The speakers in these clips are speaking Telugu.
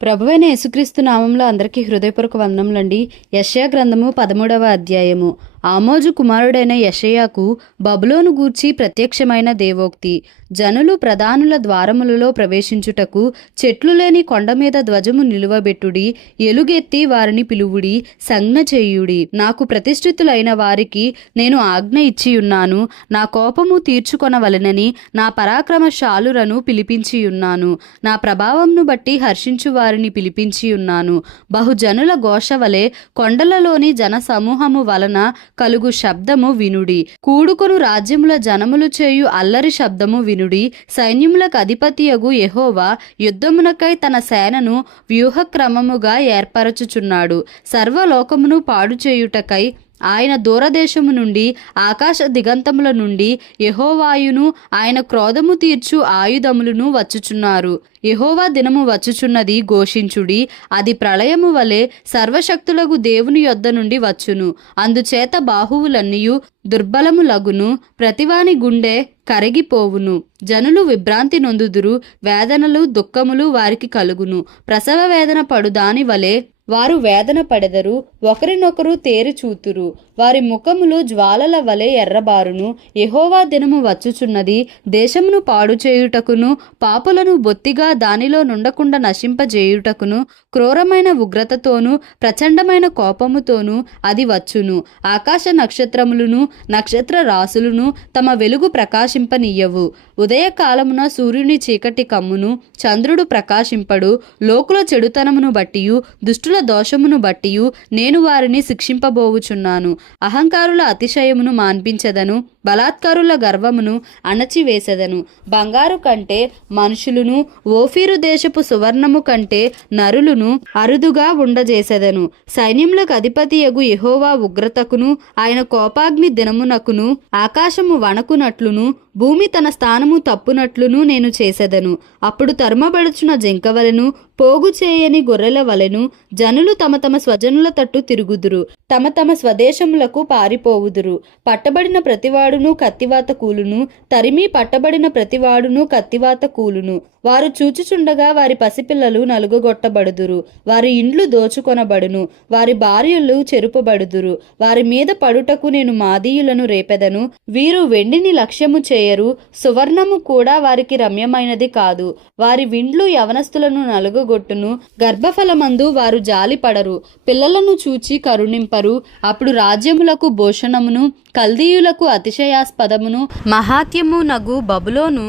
ప్రభువైన యేసుక్రీస్తు నామంలో అందరికీ హృదయపూర్వక వందనములండి. యెషయా గ్రంథము 13వ అధ్యాయము. ఆమోజు కుమారుడైన యెషయాకు బబులోను గూర్చి ప్రత్యక్షమైన దేవోక్తి. జనులు ప్రధానుల ద్వారములలో ప్రవేశించుటకు చెట్లు లేని కొండ మీద ధ్వజము నిలువబెట్టుడి, ఎలుగెత్తి వారిని పిలువుడి, సంజ్ఞ చేయుడి. నాకు ప్రతిష్ఠితులైన వారికి నేను ఆజ్ఞ ఇచ్చియున్నాను. నా కోపము తీర్చుకొనవలెనని నా పరాక్రమశాలురను పిలిపించియున్నాను. నా ప్రభావంను బట్టి హర్షించు వారిని పిలిపించియున్నాను. బహుజనుల ఘోష వలె కొండలలోని జన సమూహము వలన కలుగు శబ్దము వినుడి. కూడుకొను రాజ్యముల జనములు చేయు అల్లరి శబ్దము వినుడి. సైన్యములకు అధిపతియగు యెహోవా యుద్ధమునకై తన సేనను వ్యూహక్రమముగా ఏర్పరచుచున్నాడు. సర్వలోకమును పాడు చేయుటకై ఆయన దూరదేశము నుండి ఆకాశ దిగంతముల నుండి యెహోవాయును ఆయన క్రోధము తీర్చు ఆయుధములను వచ్చుచున్నారు. యెహోవా దినము వచ్చుచున్నది, ఘోషించుడి. అది ప్రళయము వలె సర్వశక్తులకు దేవుని యొద్ద నుండి వచ్చును. అందుచేత బాహువులన్నీయు దుర్బలములగును, ప్రతివాని గుండె కరిగిపోవును. జనులు విభ్రాంతి నొందుదురు, వేదనలు దుఃఖములు వారికి కలుగును. ప్రసవ వేదన పడు దాని వలె వారు వేదన పడెదరు, ఒకరినొకరు తేరి చూతురు. వారి ముఖములు జ్వాలల వలె ఎర్రబారును. యెహోవా దినము వచ్చుచున్నది, దేశమును పాడు చేయుటకును పాపులను బొత్తిగా దానిలో నుండకుండా నశింపజేయుటకును క్రూరమైన ఉగ్రతతోనూ ప్రచండమైన కోపముతోనూ అది వచ్చును. ఆకాశ నక్షత్రములను నక్షత్ర రాసులను తమ వెలుగు ప్రకాశింపనీయవు. ఉదయకాలమున సూర్యుని చీకటి కమ్మును, చంద్రుడు ప్రకాశింపడు. లోకుల చెడుతనమును బట్టియు దుష్టుల దోషమును బట్టియు నేను వారిని శిక్షింపబోవుచున్నాను. అహంకారుల అతిశయమును మాన్పించెదను, బలాత్కారుల గర్వమును అణచివేసెదను. బంగారు కంటే మనుషులను, ఓఫీరు దేశపు సువర్ణము కంటే నరులను అరుదుగా ఉండజేసెదను. సైన్యములకు అధిపతియగు యెహోవా ఉగ్రతకును ఆయన కోపాగ్ని దినమునకును ఆకాశము వణకునట్లును భూమి తన స్థానము తప్పునట్లును నేను చేసెదను. అప్పుడు తరుమబడుచున్న జింకవలెను, పోగు చేయని గొర్రెల వలెను జనులు తమ తమ స్వజనుల తట్టు తిరుగుదురు, తమ తమ స్వదేశములకు పారిపోవుదురు. పట్టబడిన ప్రతివాడును కత్తివాత కూలును, తరిమి పట్టబడిన ప్రతివాడును కత్తివాత కూలును. వారు చూచుచుండగా వారి పసిపిల్లలు నలుగగొట్టబడుదురు, వారి ఇండ్లు దోచుకొనబడును, వారి భార్యలు చెరుపబడుదురు. వారి మీద పడుటకు నేను మాదీయులను రేపెదను. వీరు వెండిని లక్ష్యము చేయరు, సువర్ణము కూడా వారికి రమ్యమైనది కాదు. వారి విండ్లు యవనస్తులను నలుగగొట్టును, గర్భఫలమందు వారు జాలిపడరు, పిల్లలను చూచి కరుణింపరు. అప్పుడు రాజ్యములకు భూషణమును కల్దీయులకు అతిశయాస్పదమును మహాత్యము నగు బబులోను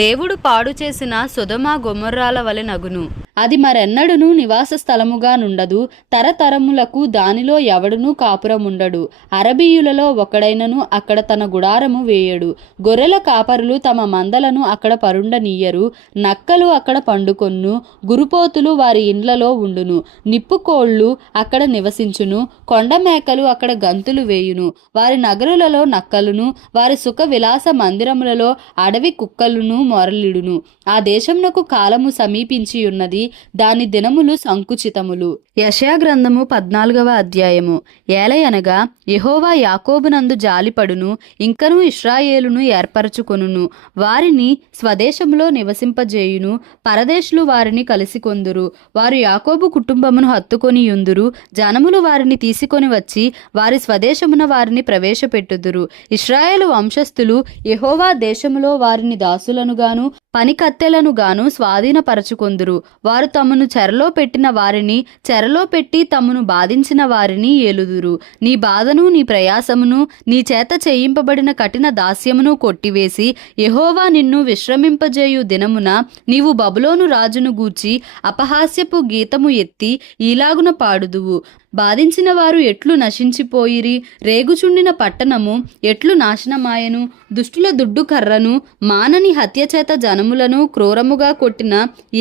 దేవుడు పాడు చేసిన సొదొమ గొమొర్రాల వలె నగును. అది మరెన్నడును నివాస స్థలముగా నుండదు, తరతరములకు దానిలో ఎవడునూ కాపురముండడు. అరబీయులలో ఒకడైనను అక్కడ తన గుడారము వేయడు. గొర్రెల కాపరులు తమ మందలను అక్కడ పరుండనీయరు. నక్కలు అక్కడ పండుకొన్ను, గురుపోతులు వారి ఇండ్లలో ఉండును. నిప్పుకోళ్లు అక్కడ నివసించును, కొండ మేకలు అక్కడ గంతులు వేయును. వారి నగరులలో నక్కలును, వారి సుఖ విలాస మందిరములలో అడవి కుక్కలును మొరలిడును. ఆ దేశమునకు కాలము సమీపించియున్నది, దాని దినములు సంకుచితములు. యెషయా గ్రంథము 14వ అధ్యాయము. ఏలయనగా యెహోవా యాకోబునందు జాలిపడును, ఇంకను ఇశ్రాయేలును ఏర్పరచుకొనును. వారిని స్వదేశములో నివసింపజేయును, పరదేశులు వారిని కలిసికొందురు. వారు యాకోబు కుటుంబమును హత్తుకొని యుందురు, జనములు వారిని తీసుకొని వచ్చి వారి స్వదేశమున వారిని ప్రవేశపెట్టుదురు. ఇశ్రాయేలు వంశస్థులు యెహోవా దేశములో వారిని దాసులనుగాను పనికత్తెలనుగాను స్వాధీనపరచుకొందురు. వారు తమను చెరలో పెట్టిన వారిని చెరలో పెట్టి తమను బాధించిన వారిని ఏలుదురు. నీ బాధను నీ ప్రయాసమును నీ చేత చేయింపబడిన కఠిన దాస్యమును కొట్టివేసి యెహోవా నిన్ను విశ్రమింపజేయు దినమున నీవు బబులోను రాజును గూర్చి అపహాస్యపు గీతము ఎత్తి ఈలాగున పాడుదువు. బాధించిన వారు ఎట్లు నశించిపోయిరి, రేగుచుండిన పట్టణము ఎట్లు నాశనమాయను. దుష్టుల దుడ్డు కర్రను మానని హత్యచేత జనములను క్రూరముగా కొట్టిన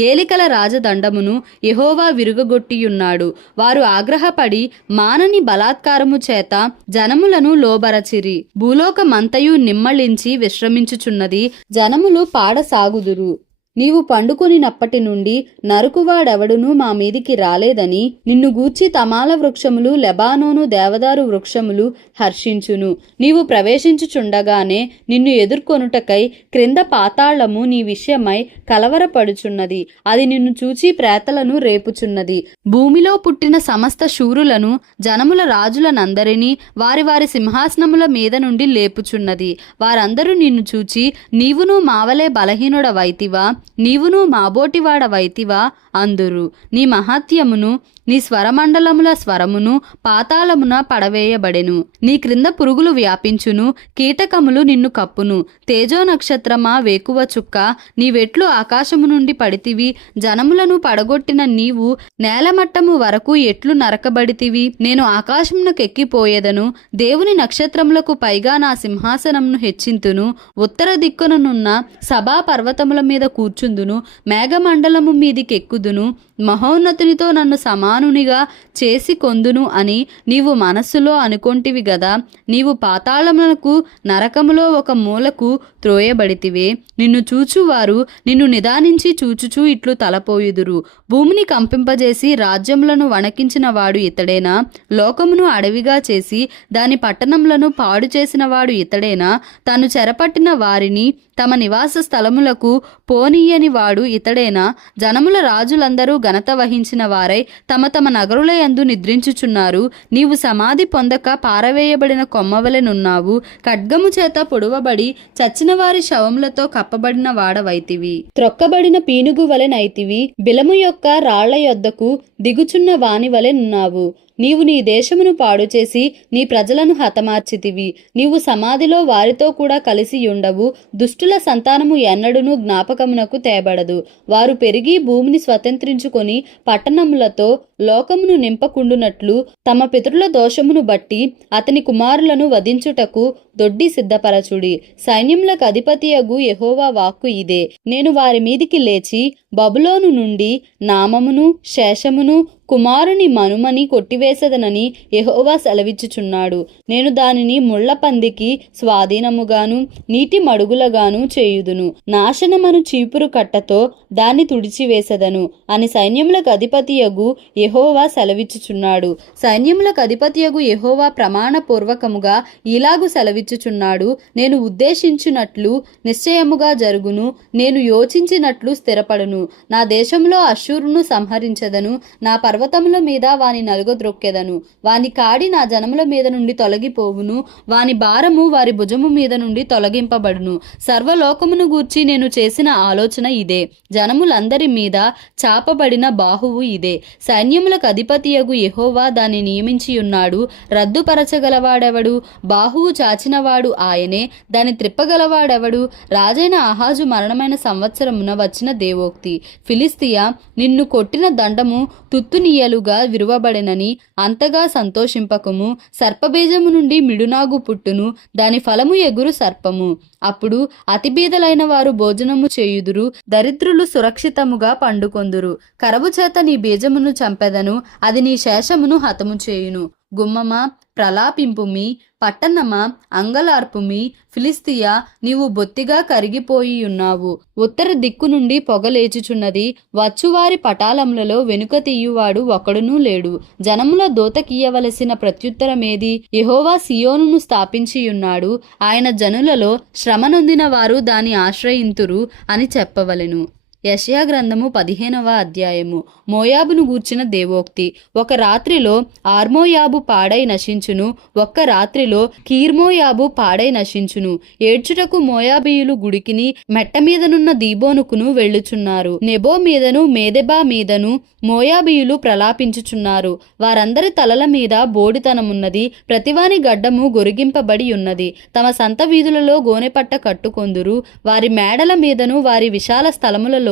ఏలికల రాజదండమును యెహోవా విరుగగొట్టియున్నాడు. వారు ఆగ్రహపడి మానని బలాత్కారము చేత జనములను లోబరచిరి. భూలోకమంతయు నిమ్మళించి విశ్రమించుచున్నది, జనములు పాడసాగుదురు. నీవు పండుకొనినప్పటి నుండి నరుకువాడెవడునూ మా మీదికి రాలేదని నిన్ను గూర్చి తమాల వృక్షములు లెబానోను దేవదారు వృక్షములు హర్షించును. నీవు ప్రవేశించుచుండగానే నిన్ను ఎదుర్కొనుటకై క్రింద పాతాళము నీ విషయమై కలవరపడుచున్నది. అది నిన్ను చూచి ప్రేతలను రేపుచున్నది. భూమిలో పుట్టిన సమస్త శూరులను జనముల రాజులనందరినీ వారి వారి సింహాసనముల మీద నుండి లేపుచున్నది. వారందరూ నిన్ను చూచి నీవును మావలే బలహీనుడవైతివా, నీవును మాబోటివాడవైతివా అందురు. నీ మహాత్యమును నీ స్వరమండలముల స్వరమును పాతాళమున పడవేయబడెను. నీ క్రింద పురుగులు వ్యాపించును, కీటకములు నిన్ను కప్పును. తేజో నక్షత్రమా వేకువ చుక్క, నీవెట్లు ఆకాశము నుండి పడితివి? జనములను పడగొట్టిన నీవు నేలమట్టము వరకు ఎట్లు నరకబడితివి? నేను ఆకాశమునకెక్కిపోయేదను, దేవుని నక్షత్రములకు పైగా నా సింహాసనమును హెచ్చింతును. ఉత్తర దిక్కుననున్న సభా పర్వతముల మీద కూర్చుందును, మేఘమండలము మీదికెక్కుదును. మహోన్నతునితో నన్ను సమానునిగా చేసి కొందును అని నీవు మనస్సులో అనుకొంటివి గదా. నీవు పాతాళమునకు నరకములో ఒక మూలకు త్రోయబడితివే. నిన్ను చూచువారు నిన్ను నిదానించి చూచుచూ ఇట్లు తలపోయుదురు. భూమిని కంపింపజేసి రాజ్యములను వణకించిన వాడు ఇతడేనా? లోకమును అడవిగా చేసి దాని పట్టణములను పాడు చేసిన వాడు ఇతడేనా? తాను చెరపట్టిన వారిని తమ నివాస స్థలములకు పోనీయని వాడు ఇతడేనా? జనముల రాజులందరూ ఘనత వహించిన వారై తమ తమ నగరులయందు నిద్రించుచున్నారు. నీవు సమాధి పొందక పారవేయబడిన కొమ్మవలెనున్నావు. ఖడ్గము చేత పొడువబడి చచ్చిన వారి శవములతో కప్పబడిన వాడవైతివి. త్రొక్కబడిన పీనుగు వలెనైతివి. బిలము యొక్క రాళ్ల యొద్దకు దిగుచున్న వాని వలెనున్నావు. నీవు నీ దేశమును పాడుచేసి నీ ప్రజలను హతమార్చితివి. నీవు సమాధిలో వారితో కూడా కలిసి ఉండవు. దుష్టుల సంతానము ఎన్నడూనూ జ్ఞాపకమునకు తేబడదు. వారు పెరిగి భూమిని స్వతంత్రించుకొని పట్టణములతో లోకమును నింపకుండునట్లు తమ పితరుల దోషమును బట్టి అతని కుమారులను వధించుటకు దొడ్డి సిద్ధపరచుడి. సైన్యములకు అధిపతియగు యెహోవా వాక్కు ఇదే. నేను వారి మీదికి లేచి బబులోను నుండి నామమును శేషమును కుమారుని మనుమని కొట్టివేసదనని యెహోవా సెలవిచ్చుచున్నాడు. నేను దానిని ముళ్ల పందికి స్వాధీనముగాను నీటి మడుగులగాను చేయుదును. నాశనమను చీపురు కట్టతో దాన్ని తుడిచివేసెదను అని సైన్యములకు అధిపతియగు యెహోవా సెలవిచ్చుచున్నాడు. సైన్యములకు అధిపతియగు యెహోవా ప్రమాణపూర్వకముగా ఇలాగు సెలవిచ్చుచున్నాడు. నేను ఉద్దేశించినట్లు నిశ్చయముగా జరుగును, నేను యోచించినట్లు స్థిరపడును. నా దేశంలో అశ్షూరును సంహరించెదను, నా పర్వతముల మీద వాని నలుగద్రొక్కెదను. వాని కాడి నా జనముల మీద నుండి తొలగిపోవును, వాని భారము వారి భుజము మీద నుండి తొలగింపబడును. సర్వలోకమును గూర్చి నేను చేసిన ఆలోచన ఇదే. జనములందరి మీద చాపబడిన బాహువు ఇదే. సైన్యములకు అధిపతియగు యెహోవా దాన్ని నియమించియున్నాడు. రద్దుపరచగలవాడెవడు? బాహువు చాచినవాడు ఆయనే. దాన్ని త్రిప్పగలవాడెవడు? రాజైన ఆహాజు మరణమైన సంవత్సరమున వచ్చిన దేవోక్తి. ఫిలిస్తియా, నిన్ను కొట్టిన దండము తుత్తునియలుగా విరువబడెనని అంతగా సంతోషింపకము. సర్పబీజము నుండి మిడునాగు పుట్టును, దాని ఫలము ఎగురు సర్పము. అప్పుడు అతిబీదలైన వారు భోజనము చేయుదురు, దరిద్రులు సురక్షితముగా పండుకొందురు. కరవు చేత నీ బీజమును చంపెదను, అది నీ శేషమును హతము చేయును. గుమ్మమా, ప్రలాపింపుమి. పట్టణమా, అంగలార్పుమి. ఫిలిస్తియా, నీవు బొత్తిగా కరిగిపోయి ఉన్నావు. ఉత్తర దిక్కు నుండి పొగలేచుచున్నది. వచ్చువారి పటాలములలో వెనుక తీయువాడు ఒకడునూ లేడు. జనముల దోతకీయవలసిన ప్రత్యుత్తరమేది? యెహోవా సియోనును స్థాపించియున్నాడు. ఆయన జనులలో శ్రమ నొందిన వారు దాని ఆశ్రయింతురు అని చెప్పవలెను. యెషయా గ్రంథము 15వ అధ్యాయము. మోయాబును గూర్చిన దేవోక్తి. ఒక రాత్రిలో ఆర్మోయాబు పాడై నశించును, ఒక్క రాత్రిలో కీర్మోయాబు పాడై నశించును. ఏడ్చుటకు మోయాబీయులు గుడికిని మెట్ట మీదనున్న దీబోనుకును వెళ్ళుచున్నారు. నెబో మీదను మేదెబా మీదను మోయాబీయులు ప్రలాపించుచున్నారు. వారందరి తలల మీద బోడితనమున్నది, ప్రతివాని గడ్డము గొరిగింపబడి ఉన్నది. తమ సంత వీధులలో గోనెపట్ట కట్టుకొందురు. వారి మేడల మీదను వారి విశాల స్థలములలో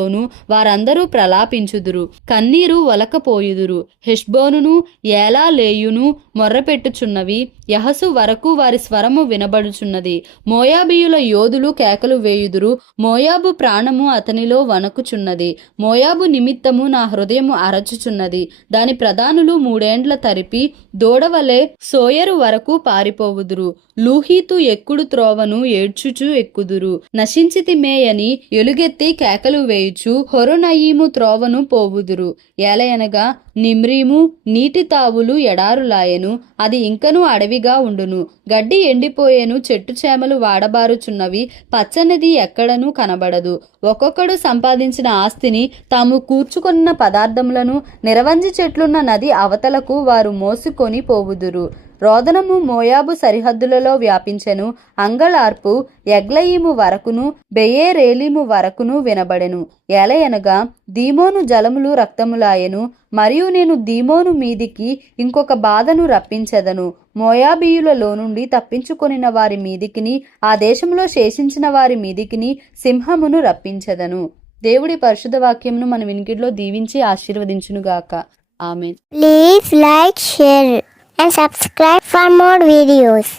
వారందరూ ప్రలాపించుదురు, కన్నీరు వలకపోయుదురు. హెష్బోనును ఏలా లేయును మొర్రపెట్టుచున్నవి. యహసు వరకు వారి స్వరము వినబడుచున్నది. మోయాబీయుల యోధులు కేకలు వేయుదురు. మోయాబు ప్రాణము అతనిలో వణకుచున్నది. మోయాబు నిమిత్తము నా హృదయము అరచుచున్నది. దాని ప్రధానులు 3 ఏండ్ల తరిపి దూడవలే సోయరు వరకు పారిపోవుదురు. లూహీతు ఎక్కుడు త్రోవను ఏడ్చుచు ఎక్కుదురు. నశించితిమేయని ఎలుగెత్తి కేకలు వేయుదురు. చేయుచు హొరొనయీము త్రోవను పోవుదురు. ఏలయనగా నిమ్రీము నీటి తావులు ఎడారులాయెను, అది ఇంకను అడవిగా ఉండును. గడ్డి ఎండిపోయెను, చెట్టు చేమలు వాడబారుచున్నవి, పచ్చనిది ఎక్కడనూ కనబడదు. ఒక్కొక్కడు సంపాదించిన ఆస్తిని, తాము కూర్చుకొన్న పదార్థములను నిరవంజి చెట్లున్న నది అవతలకు వారు మోసుకొని పోవుదురు. రోదనము మోయాబు సరిహద్దులలో వ్యాపించెను. అంగళార్పు ఎగ్లయీము వరకును బెయేరేలీము వరకును వినబడెను. ఏలయనగా దీమోను జలములు రక్తములాయెను, మరియు నేను దీమోను మీదికి ఇంకొక బాధను రప్పించెదను. మోయాబీయులలో నుండి తప్పించుకొనిన వారి మీదికిని, ఆ దేశంలో శేషించిన వారి మీదికిని సింహమును రప్పించెదను. దేవుడి పరిశుద్ధ వాక్యమును మన వినికిడిలో దీవించి ఆశీర్వదించునుగాక. ఆమేన్. Please like, share and subscribe for more videos.